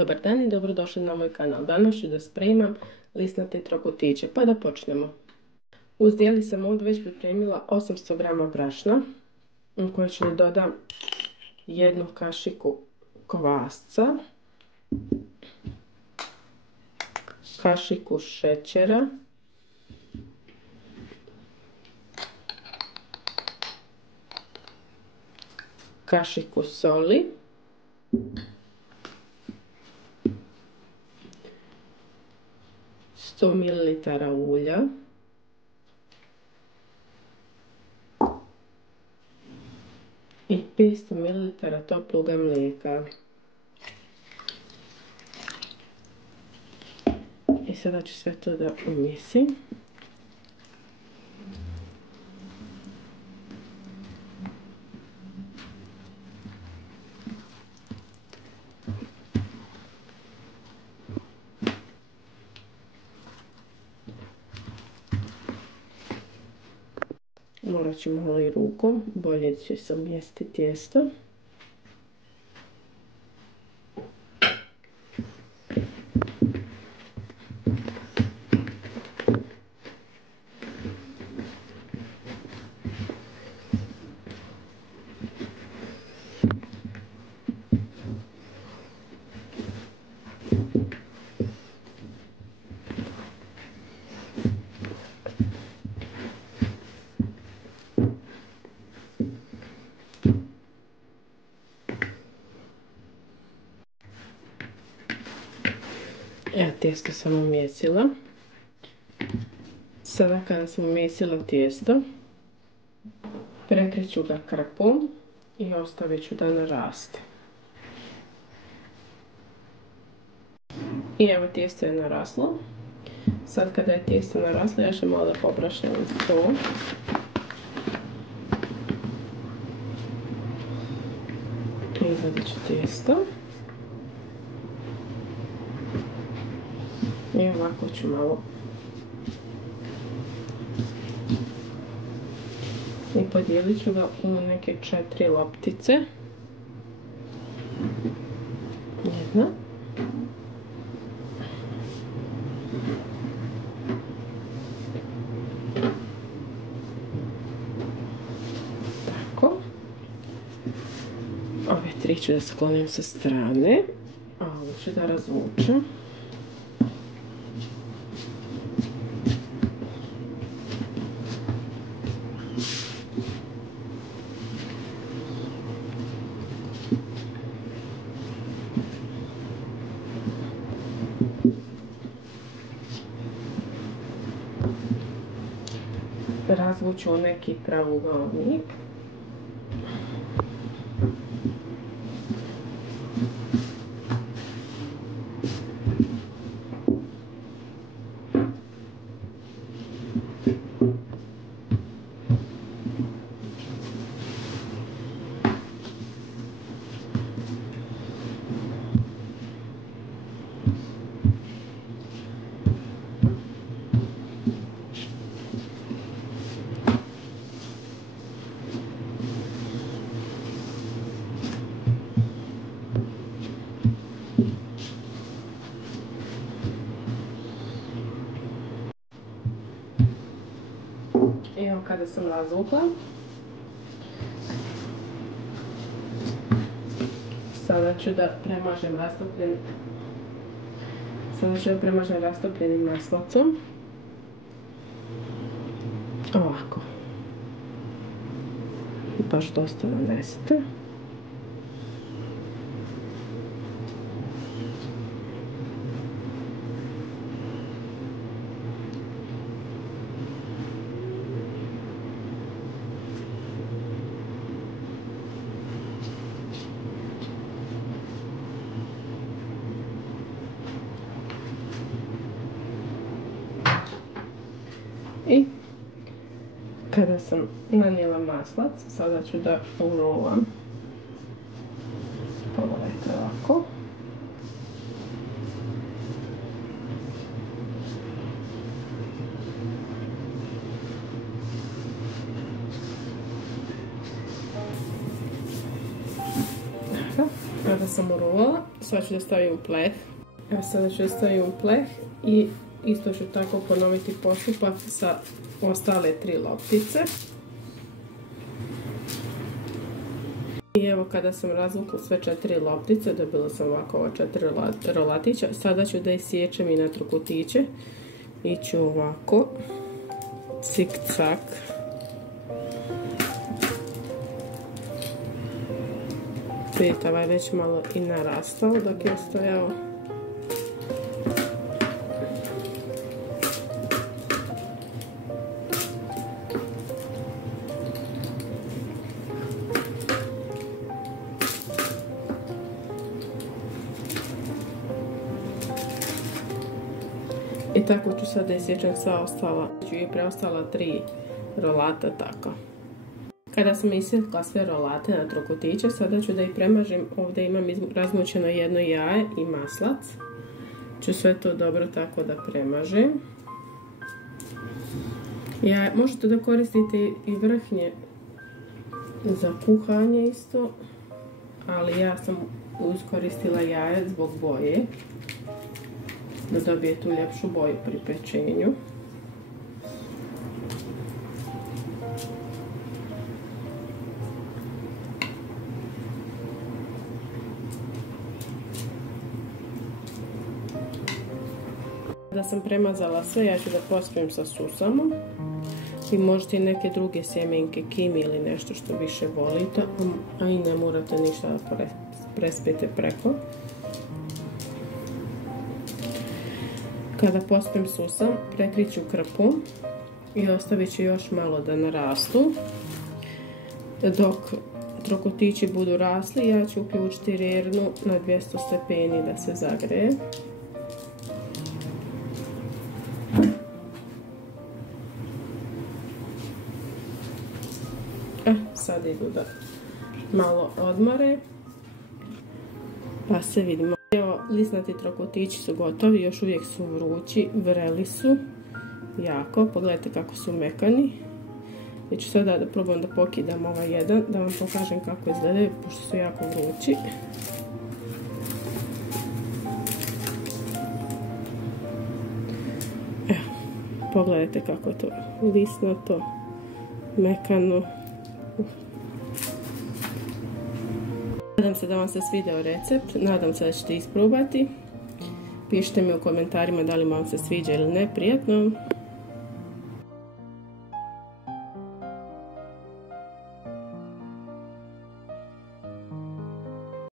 Dobar dan i dobrodošli na moj kanal. Danas ću da spremam lisnate trokutiće, pa da počnemo. Uz djeli sam ovdje već pripremila 800 g brašna u koje ću da dodam jednu kašiku kvasca, kašiku šećera, kašiku soli, sto ml ulja, i 500 ml toploga mlijeka. I sada ću sve to da umjesim. Morat ću malo i rukom, bolje će se umjestiti tijesto. Evo, tijesto sam umjesila. Sada kada sam umjesila tijesto, prekriću ga krpom i ostavit ću da naraste. I evo, tijesto je naraslo. Sad kada je tijesto naraslo, ja ću malo da poprašljam to. Izvadit ću tijesto. I ovako ću malo i podijelit ću ga u neke 4 loptice. Jedna. Tako. Ove 3 ću da sklonim sa strane. A ovo ću da razvučem. Razvuću neki pravougalnik. Evo, kada sam razvukla, sada ću da premažem rastopljenim maslacom. Ovako. Baš dosta nanesite. I kada sam nanijela maslac, sada ću da urulam. Pogledajte ovako. sam urolala. Sad ću da stavim u pleh. Evo sada ću da stavim u pleh i isto ću tako ponoviti postupak sa ostale 3 loptice. I evo kada sam razvukla sve 4 loptice, dobila sam ovako ova 4 rolatića. Sada ću da isječem i na trokutiće. Iću ovako, cik-cak. Vidite, ovaj već malo i narastao dok je stojao. I tako ću sada isječem sva ostala, ću i preostala 3 rolata tako. Kada sam isjekla sve rolate na trokutiće, sada ću da ih premažem. Ovdje imam razmućeno jedno jaje i maslac. Ću sve to dobro tako da premažem. Možete da koristite i vrhnje za kuhanje isto, ali ja sam iskoristila jaje zbog boje, da dobije tu ljepšu boju pri pečenju. Da sam premazala sve, ja ću da pospem sa susamom. Vi možete i neke druge sjemenke, kimi ili nešto što više volite, a i ne morate ništa da prespete preko. Kada pospem susam, prekriću krpu i ostavit ću još malo da narastu. Dok trokutići budu rasli, ja ću uključiti rernu na 200 stepeni da se zagreje. Sad idu da malo odmore, pa se vidimo. Evo, lisnati trokutići su gotovi, još uvijek su vrući, vreli su jako, pogledajte kako su mekani. Ja ću sada da probam da pokidam ovaj jedan, da vam pokažem kako izgledaju, pošto su jako vrući. Evo, pogledajte kako je to lisnato, mekano. Nadam se da vam se svidio recept, nadam se da ćete isprobati. Pišite mi u komentarima da li vam se sviđa ili ne, prijatno!